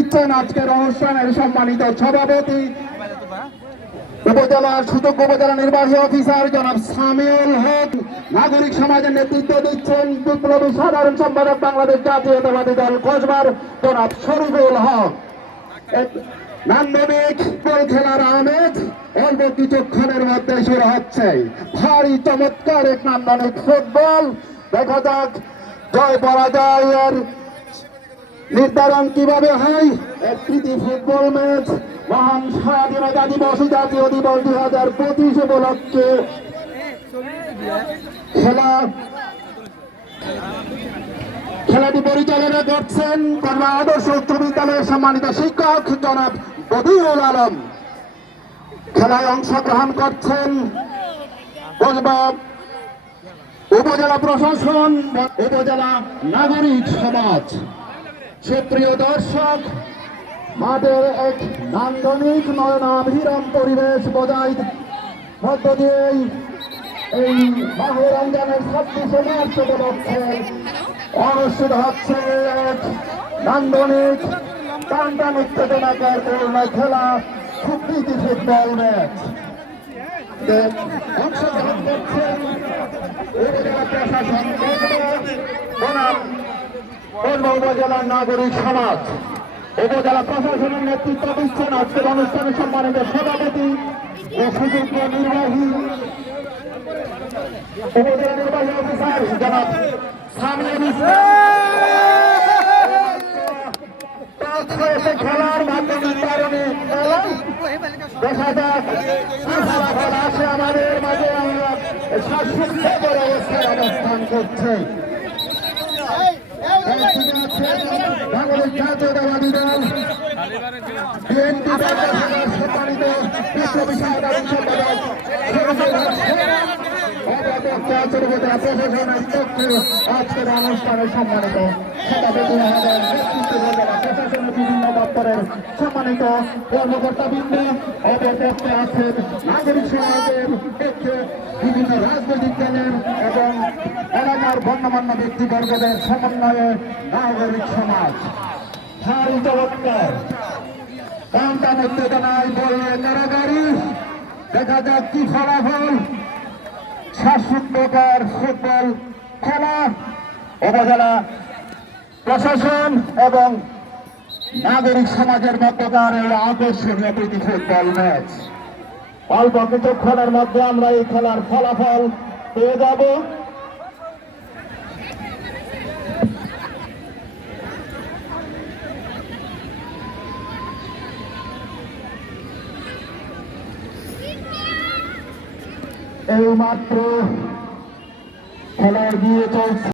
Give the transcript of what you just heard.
দিচ্ছেন আজকের অনুষ্ঠানের সম্মানিত সভাপতি। উপজেলার সুযোগ্য উপজেলা নির্বাহী অফিসার জনাব সামিউল হক। নাগরিক সমাজের নেতৃত্ব দিচ্ছেন বিপ্লবী সাধারণ সম্পাদক বাংলাদেশ জাতীয়তাবাদী দল কসবার জনাব শরীফুল হক। খেলার আমেজ অল্প কিছুক্ষণের মধ্যে শুরু হচ্ছে। ভারী চমৎকার এক নান্দনিক ফুটবল। দেখা যাক জয় পরাজয়ের নির্ধারণ কীভাবে হয়? এক প্রীতি ফুটবল ম্যাচ, মহান স্বাধীনতা দিবস, জাতীয় দিবস দুই হাজার পঁচিশ উপলক্ষে খেলা খেলাটি পরিচালনা করছেন কর্মা আদর্শ উচ্চ বিদ্যালয়ের সম্মানিত শিক্ষক জনাব বদিউল আলম। খেলায় অংশগ্রহণ করছেন উপজেলা প্রশাসন, উপজেলা নাগরিক সমাজ। সুপ্রিয় দর্শক, মাঠের এক নান্দনিক নয়নাভিরাম পরিবেশ বজায় মধ্য দিয়েই এই মাহে ছাব্বিশে মার্চ উপলক্ষে অনুষ্ঠিত হচ্ছে এক নান্দনিক টানটান উত্তেজনাকার পূর্ণ খেলা সুপ্রীতি ফুটবল ম্যাচ। অংশগ্রহণ করছেন উপজেলা প্রশাসন অন্য উপজেলার নাগরিক সমাজ। উপজেলা প্রশাসনের নেতৃত্ব দিচ্ছেন আজকের অনুষ্ঠানে সম্মানিত সভাপতি ও সুযোগ্য নির্বাহী উপজেলা নির্বাহী অফিসার জনাব সামিউল ইসলাম খেলার মাধ্যমে কারণে আমাদের মাঝে আমরা শ্বাসরুদ্ধকর অবস্থায় অবস্থান করছে বাংলাদেশ জাতীয়তাবাদী দল সম্মানিত সম্পাদক আজকের অনুষ্ঠানে সম্মানিত বিভিন্ন দপ্তরের সম্মানিত কর্মকর্তাবৃন্দ অপরপক্ষে আছেন নাগরিক সমাজের বিভিন্ন রাজনৈতিক দলের এবং এলাকার গণ্যমান্য ব্যক্তিবর্গদের সমন্বয়ে নাগরিক সমাজ। ভারী চমৎকার। কান্তা উত্তেজনায় বললে কারাগারি। দেখা যাক কি ফলাফল। শ্বাসরুদ্ধকর ফুটবল খেলা। উপজেলা প্রশাসন এবং নাগরিক সমাজের মধ্যকার আকর্ষণীয় প্রীতি ফুটবল ম্যাচ। অল্প কিছুক্ষণের মধ্যে আমরা এই খেলার ফলাফল পেয়ে যাব। এই মাত্র খেলার দিয়ে চলছে।